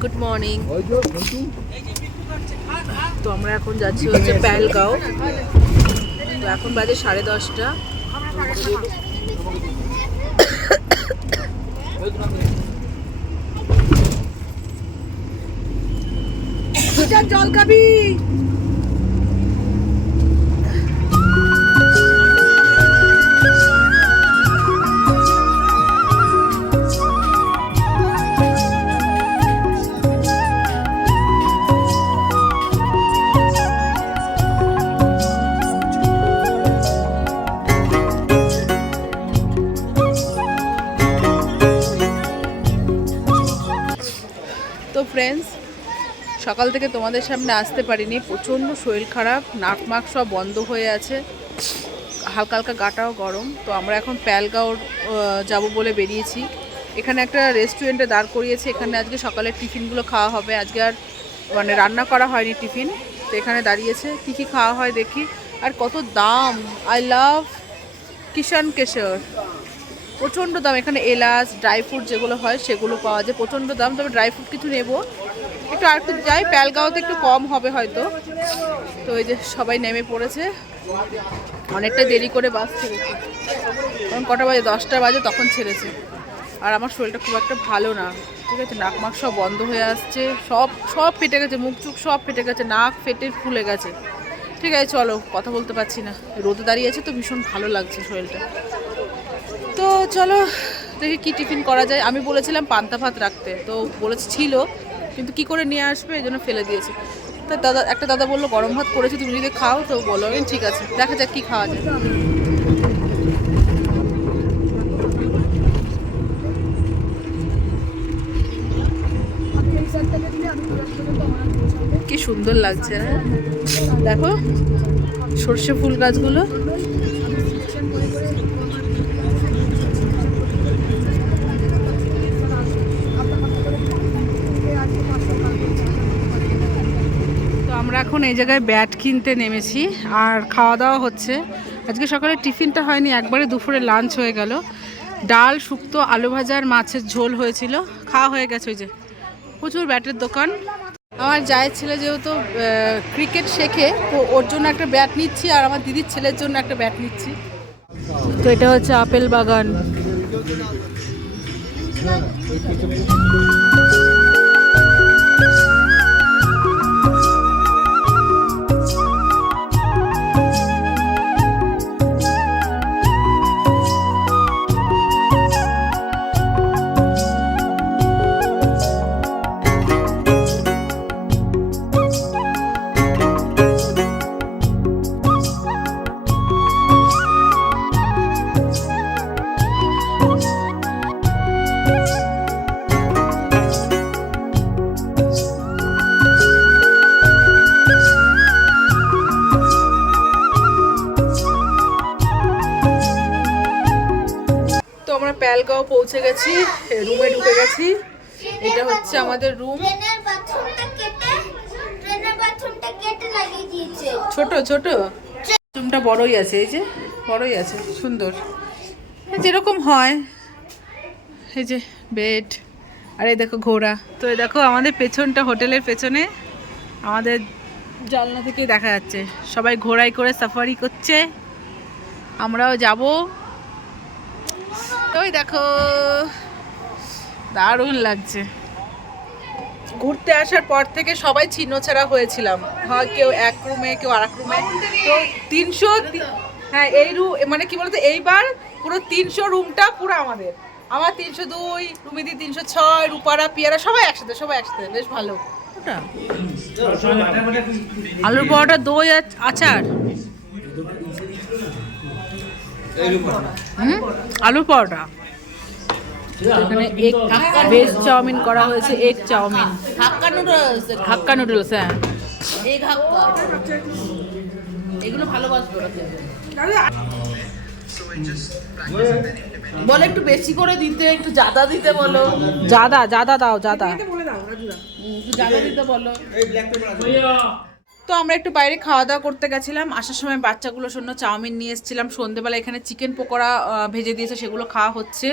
Good morning তো আমরা এখন যাচ্ছি হচ্ছে প্যালগাঁও। তো এখন বাজে সাড়ে দশটা। জল খাবি সকাল থেকে তোমাদের সামনে আসতে পারিনি। প্রচণ্ড শরীর খারাপ, নাক মাক সব বন্ধ হয়ে আছে। হালকা হালকা গাটাও গরম। তো আমরা এখন প্যালগাঁও যাব বলে বেরিয়েছি। এখানে একটা রেস্টুরেন্টে দাঁড় করিয়েছে। এখানে আজকে সকালের টিফিনগুলো খাওয়া হবে। আজকে আর মানে রান্না করা হয়নি টিফিন। তো এখানে দাঁড়িয়েছে। কী কী খাওয়া হয় দেখি। আর কত দাম! আই লাভ কিষান কেশর। প্রচণ্ড দাম। এখানে এলাচ ড্রাই ফ্রুট যেগুলো হয় সেগুলো পাওয়া যায়। প্রচণ্ড দাম। তবে ড্রাই ফ্রুট কিছু নেব। একটু আর একটু যাই, প্যালগাঁওতে একটু কম হবে হয়তো। তো এই যে সবাই নেমে পড়েছে। অনেকটা দেরি করে বাস ছেড়েছে। কারণ কটা বাজে? দশটা বাজে, তখন ছেড়েছে। আর আমার শরীরটা খুব একটা ভালো না। ঠিক আছে, নাক মাক সব বন্ধ হয়ে আসছে। সব সব ফেটে গেছে, মুখ চুখ সব ফেটে গেছে, নাক ফেটে ফুলে গেছে। ঠিক আছে, চলো, কথা বলতে পারছি না। রোদে দাঁড়িয়ে আছে তো ভীষণ ভালো লাগছে শরীরটা। তো চলো, দেখি কি টিফিন করা যায়। আমি বলেছিলাম পান্তা ভাত রাখতে। তো বলেছে, ছিল। কিন্তু কি করে নিয়ে আসবে? এই জন্য ফেলে দিয়েছে। তা দাদা, একটা দাদা বলল, গরম ভাত করেছে, তুমি যদি খাও তো বলো। ঠিক আছে, দেখা যাক কি খাওয়া যায়। কি সুন্দর লাগছে দেখো, সর্ষে ফুল গাছগুলো তো আমরা এখন এই জায়গায় ব্যাট কিনতে নেমেছি, আর খাওয়া দাওয়া হচ্ছে। আজকে সকালে টিফিনটা হয়নি, একবারে দুপুরে লাঞ্চ হয়ে গেল। ডাল, শুক্তো, আলু ভাজা আর মাছের ঝোল হয়েছিল। খাওয়া হয়ে গেছে ওই যে, প্রচুর ব্যাটের দোকান। আমার জায়ের ছেলে যেহেতু ক্রিকেট শেখে, তো ওর জন্য একটা ব্যাট নিচ্ছি, আর আমার দিদির ছেলের জন্য একটা ব্যাট নিচ্ছি। তো এটা হচ্ছে আপেল বাগান। পৌঁছে গেছি রুমে ঢুকে গেছি। এটা হচ্ছে আমাদের রুম ছোট ছোট? রুমটা বড়ই আছে এই যে বড়ই আছে সুন্দর। যেরকম হয়। এই যে বেড আর এই দেখো ঘোড়া। তো এই দেখো আমাদের পেছনটা হোটেলের পেছনে। আমাদের জানলা থেকে দেখা যাচ্ছে। সবাই ঘোড়ায় করে সাফারি করছে। আমরাও যাব। ওই দেখো। দারুণ লাগছে। ঘুরতে আসার পর থেকে সবাই ছিন্নছাড়া হয়েছিলাম। হয়, কেউ এক রুমে, কেউ আর এক রুমে। তো তিনশো হ্যাঁ এই রুম মানে কি বলতো, এইবার পুরো তিনশো রুমটা পুরো আমাদের। আমার তিনশো দুই, রুমিদি তিনশো ছয়, রূপারা, পিয়ারা, সবাই একসাথে সবাই একসাথে। বেশ ভালো। আলুর পরোটা দই আচার? আলুর পরোটা। এখানে এগ ভেজ চাউমিন করা হয়েছে egg chowmein. Hakka noodles hakka noodles হ্যাঁ। হাক্কা। এগুলো ভালোবাসবে। বলে একটু বেশি করে দিতে একটু জাদা দিতে বলো। জাদা জাদা দাও জাদা। একটু জাদা দিতে বলো। তো আমরা একটু বাইরে খাওয়া দাওয়া করতে গেছিলাম। আসার সময় বাচ্চাগুলোর জন্য চাউমিন নিয়ে এসেছিলাম। সন্ধেবেলা এখানে চিকেন পকোড়া ভেজে দিয়েছে, সেগুলো খাওয়া হচ্ছে।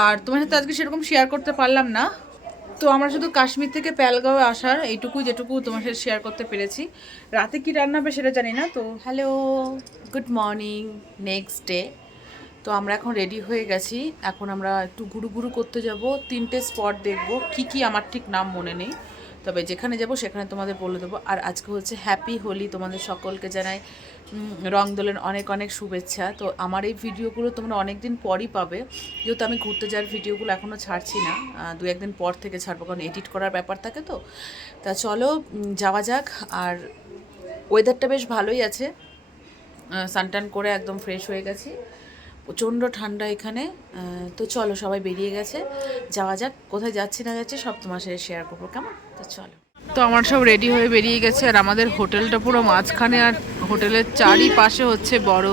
আর তোমার সাথে আজকে সেরকম শেয়ার করতে পারলাম না। তো আমরা শুধু কাশ্মীর থেকে প্যালগাঁওয়ে আসার, এইটুকু যেটুকু তোমার সাথে শেয়ার করতে পেরেছি। রাতে কি রান্না হবে সেটা জানি না, তো hello good morning next day তো আমরা এখন রেডি হয়ে গেছি। এখন আমরা একটু ঘুরু ঘুরু করতে যাব। তিনটে স্পট দেখব। কি কি আমার ঠিক নাম মনে নেই। তবে যেখানে যাব সেখানে তোমাদের বলে দেবো। আর আজকে হচ্ছে হ্যাপি হোলি তোমাদের সকলকে জানাই। রং দোলের অনেক অনেক শুভেচ্ছা। তো আমার এই ভিডিওগুলো তোমরা অনেক দিন পরই পাবে। যেহেতু আমি ঘুরতে যাওয়ার ভিডিওগুলো এখনও ছাড়ছি না। দু একদিন পর থেকে ছাড়বো, কারণ এডিট করার ব্যাপার থাকে তো। তা চলো যাওয়া যাক। আর ওয়েদারটা বেশ ভালোই আছে। সানটান করে একদম ফ্রেশ হয়ে গেছি। প্রচণ্ড ঠান্ডা এখানে তো চলো সবাই বেরিয়ে গেছে, যাওয়া যাক, কোথায় যাচ্ছি না যাচ্ছি সব তোমার সাথে শেয়ার করব, কেমন? তো চলো। তো আমার সব রেডি হয়ে বেরিয়ে গেছে আর আমাদের হোটেলটা পুরো মাঝখানে আর হোটেলের চারিপাশে হচ্ছে বড়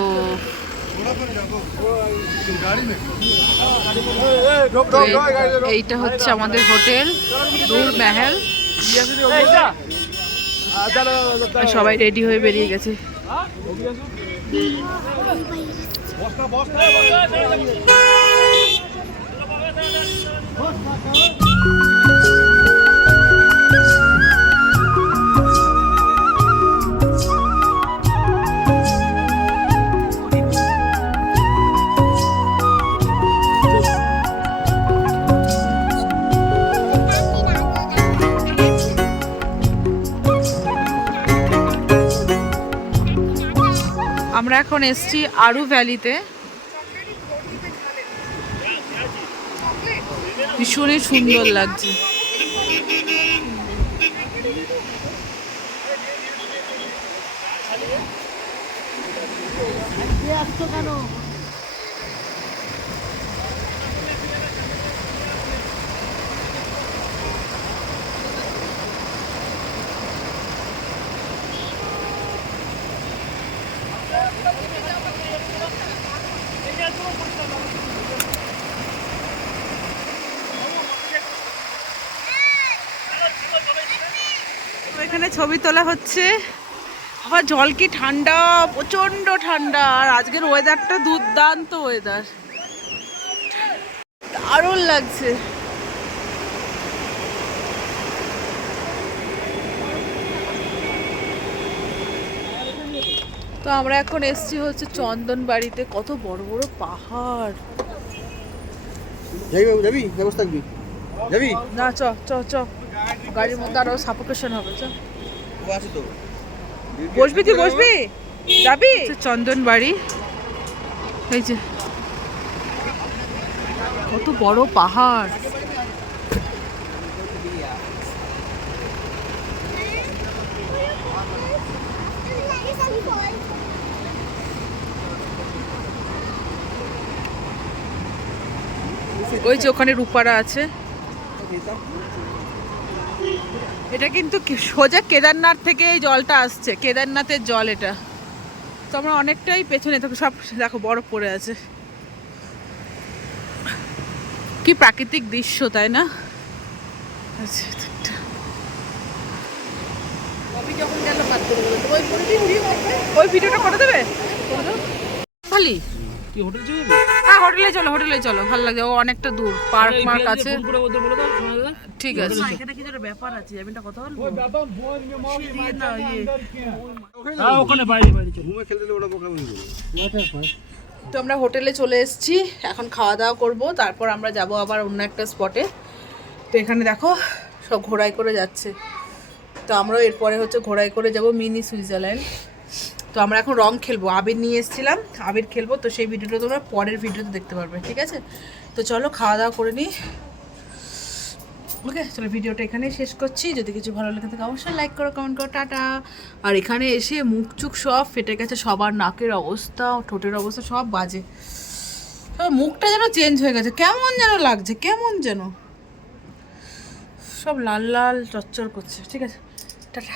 এইটা হচ্ছে আমাদের হোটেল নূর মেহেল। সবাই রেডি হয়ে বেরিয়ে গেছে। বস্তা আমরা এখন এসছি আরু ভ্যালিতে। ভীষণই সুন্দর লাগছে। তো এখানে ছবি তোলা হচ্ছে। আবার জল কি ঠান্ডা? প্রচণ্ড ঠান্ডা। আর আজকের ওয়েদারটা দুর্দান্ত ওয়েদার দারুণ লাগছে। তো আমরা এখন এসছি হচ্ছে চন্দন বাড়িতে কত বড় বড় পাহাড়। যাবি বাবু যাবি? না থাকবি যাবি? না চ চ চ। গাড়ির মধ্যে আরও সাফোকেশন হবে চ। ও আছে তো। বসবি তুই বসবি? যাবি? চন্দন বাড়ি এই যে। কত বড় পাহাড়। ওই যে ওখানে রূপারা আছে। এটা কিন্তু সোজা কেদারনাথ থেকে এই জলটা আসছে। কেদারনাথের জল এটা। তো আমরা অনেকটাই পেছনে থাকো সব দেখো বরফ পড়ে আছে। কি প্রাকৃতিক দৃশ্য তাই না? আচ্ছা। ওই ভিডিওটা করে দেবে? খালি? কি হোটেল চলে যাবে? হ্যাঁ হোটেলে চলো হোটেলে চলো ভালো লাগে ও অনেকটা দূর পার্ক মার্ক আছে। করে ঠিক আছে। এখানে কি একটা ব্যাপার আছে আমি একটা কথা বলব? হ্যাঁ ওখানে বাইরে বাইরে চলো। ঘুমে খেলতে ওটা বোকামি করবে তো আমরা হোটেলে চলে এসেছি এখন খাওয়া দাওয়া করব তারপর আমরা যাব আবার অন্য একটা স্পটে। তো এখানে দেখো সব ঘোড়ায় করে যাচ্ছে। তো আমরাও এরপরে হচ্ছে ঘোড়ায় করে যাব মিনি সুইজারল্যান্ড। তো আমরা এখন রং খেলব। আবির নিয়ে এসেছিলাম, আবির খেলব, তো সেই ভিডিওটা তোমরা পরের ভিডিওতে দেখতে পারবে, ঠিক আছে? তো চলো খাওয়া দাওয়া করে নিই। ওকে চলো ভিডিওটা এখানেই শেষ করছি। যদি কিছু ভালো লেগে থাকে অবশ্যই লাইক করো কমেন্ট করো, টাটা। আর এখানে এসে মুখ চুখ সব ফেটে গেছে, সবার নাকের অবস্থা, ঠোঁটের অবস্থা সব বাজে। মুখটা যেন চেঞ্জ হয়ে গেছে, কেমন যেন লাগছে, কেমন যেন। সব লাল লাল চচ্চর করছে, ঠিক আছে? টাটা।